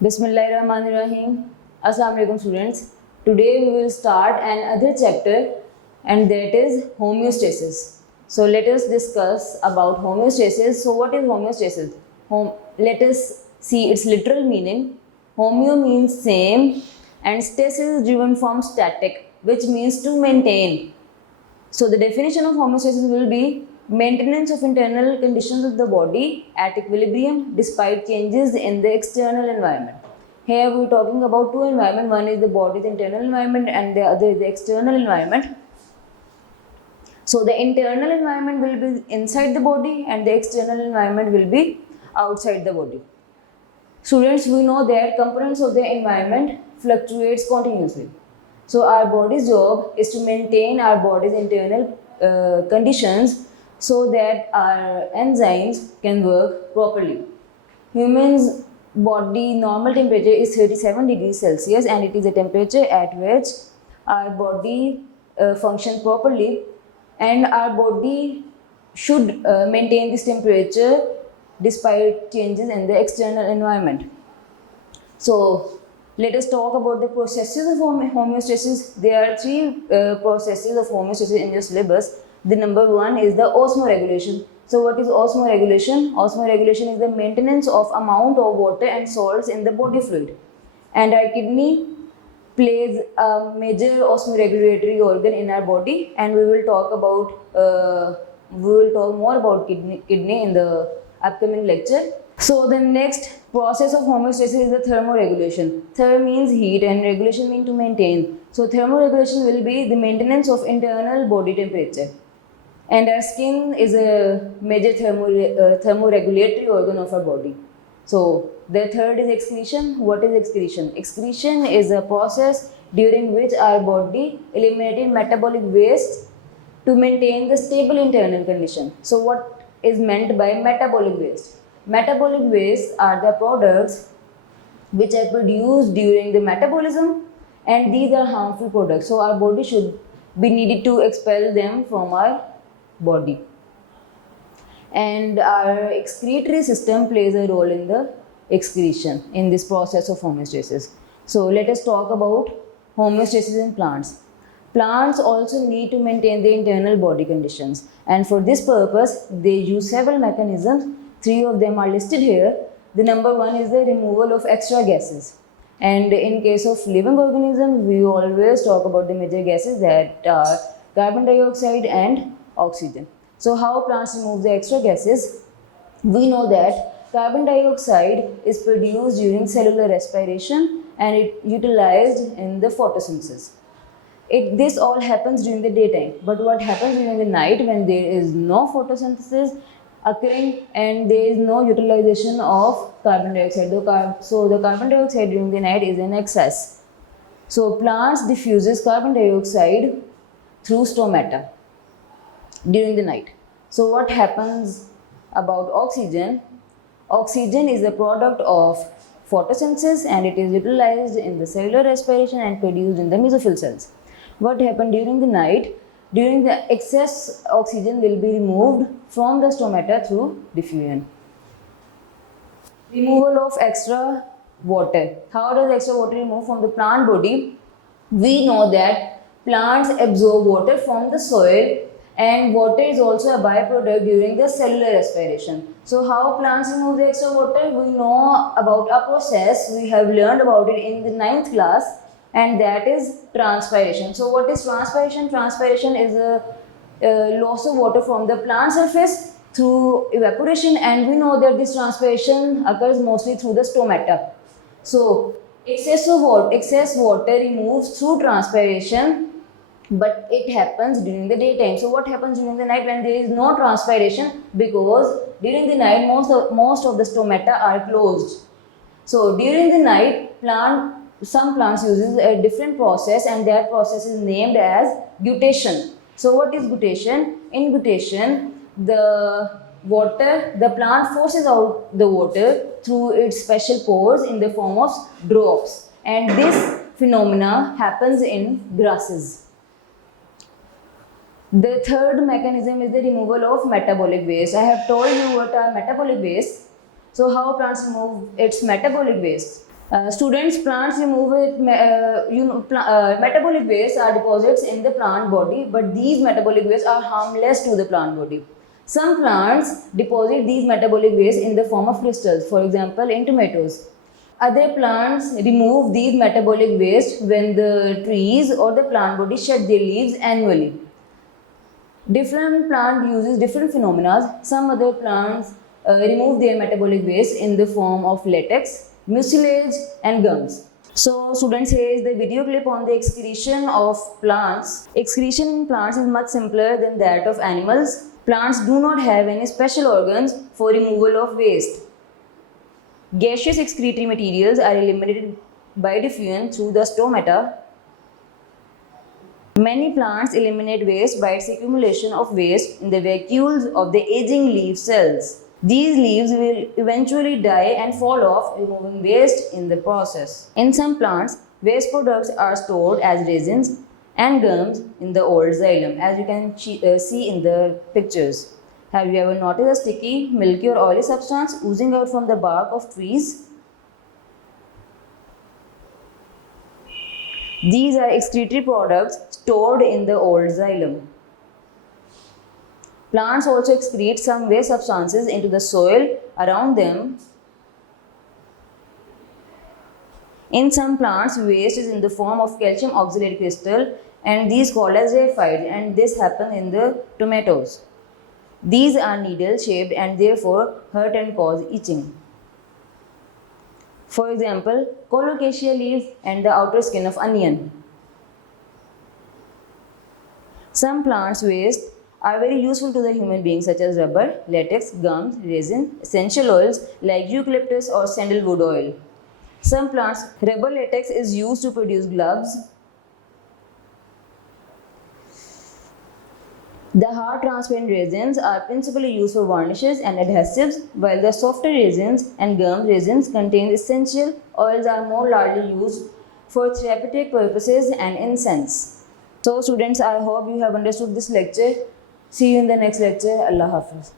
Bismillahirrahmanirrahim. Assalamu alaikum students. Today we will start another chapter and that is homeostasis. So let us discuss about homeostasis. So what is homeostasis? Let us see its literal meaning. Homeo means same and stasis is driven from static, which means to maintain. So the definition of homeostasis will be maintenance of internal conditions of the body at equilibrium despite changes in the external environment. Here we are talking about two environments. One is the body's internal environment and the other is the external environment. So the internal environment will be inside the body and the external environment will be outside the body. Students, we know that components of the environment fluctuates continuously. So our body's job is to maintain our body's internal conditions so that our enzymes can work properly. Humans' body normal temperature is 37 degrees Celsius and it is a temperature at which our body functions properly, and our body should maintain this temperature despite changes in the external environment. So let us talk about the processes of homeostasis. There are three processes of homeostasis in your syllabus. The number one is the osmoregulation. So what is osmoregulation? Osmoregulation is the maintenance of amount of water and salts in the body fluid. And our kidney plays a major osmoregulatory organ in our body, and we will talk more about kidney in the upcoming lecture. So the next process of homeostasis is the thermoregulation. Therm means heat and regulation means to maintain. So thermoregulation will be the maintenance of internal body temperature. And our skin is a major thermoregulatory organ of our body. So the third is excretion. What is excretion? Excretion is a process during which our body eliminates metabolic waste to maintain the stable internal condition. So what is meant by metabolic waste? Metabolic waste are the products which are produced during the metabolism, and these are harmful products. So our body should be needed to expel them from our body. And our excretory system plays a role in the excretion in this process of homeostasis. So let us talk about homeostasis in plants. Plants also need to maintain the internal body conditions, and for this purpose they use several mechanisms. Three of them are listed here. The number one is the removal of extra gases. And in case of living organisms, we always talk about the major gases that are carbon dioxide and oxygen. So how plants remove the extra gases? We know that carbon dioxide is produced during cellular respiration and it utilized in the photosynthesis. This all happens during the daytime, but what happens during the night when there is no photosynthesis occurring and there is no utilization of carbon dioxide? So the carbon dioxide during the night is in excess. So plants diffuses carbon dioxide through stomata during the night. So what happens about oxygen? Oxygen is a product of photosynthesis and it is utilized in the cellular respiration and produced in the mesophyll cells. What happens during the night? During the excess oxygen will be removed from the stomata through diffusion. Removal of extra water. How does extra water remove from the plant body? We know that plants absorb water from the soil, and water is also a byproduct during the cellular respiration. So how plants remove the extra water? We know about a process. We have learned about it in the 9th class, and that is transpiration. So what is transpiration? Transpiration is a loss of water from the plant surface through evaporation, and we know that this transpiration occurs mostly through the stomata. So excess water removes through transpiration, but it happens during the daytime. So what happens during the night when there is no transpiration? Because during the night most of the stomata are closed. So during the night some plants uses a different process, and that process is named as guttation. So what is guttation? In guttation, the plant forces out the water through its special pores in the form of drops, and this phenomena happens in grasses. The third mechanism is the removal of metabolic waste. I have told you what are metabolic waste. So how plants remove its metabolic waste? Students, plants remove metabolic waste are deposits in the plant body, but these metabolic waste are harmless to the plant body. Some plants deposit these metabolic waste in the form of crystals, for example, in tomatoes. Other plants remove these metabolic waste when the trees or the plant body shed their leaves annually. Different plant uses different phenomena. Some other plants remove their metabolic waste in the form of latex, mucilage, and gums. So, students, here is the video clip on the excretion of plants. Excretion in plants is much simpler than that of animals. Plants do not have any special organs for removal of waste. Gaseous excretory materials are eliminated by diffusion through the stomata. Many plants eliminate waste by its accumulation of waste in the vacuoles of the aging leaf cells. These leaves will eventually die and fall off, removing waste in the process. In some plants, waste products are stored as resins and gums in the old xylem, as you can see in the pictures. Have you ever noticed a sticky, milky or oily substance oozing out from the bark of trees? These are excretory products stored in the old xylem. Plants also excrete some waste substances into the soil around them. In some plants, waste is in the form of calcium oxalate crystal, and these called as raphides, and this happens in the tomatoes. These are needle shaped and therefore hurt and cause itching. For example, colocasia leaves and the outer skin of onion. Some plants' waste are very useful to the human being, such as rubber, latex, gums, resin, essential oils like eucalyptus or sandalwood oil. Some plants, rubber latex is used to produce gloves. The hard transparent resins are principally used for varnishes and adhesives, while the softer resins and gum resins contain essential oils are more largely used for therapeutic purposes and incense. So students, I hope you have understood this lecture. See you in the next lecture. Allah Hafiz.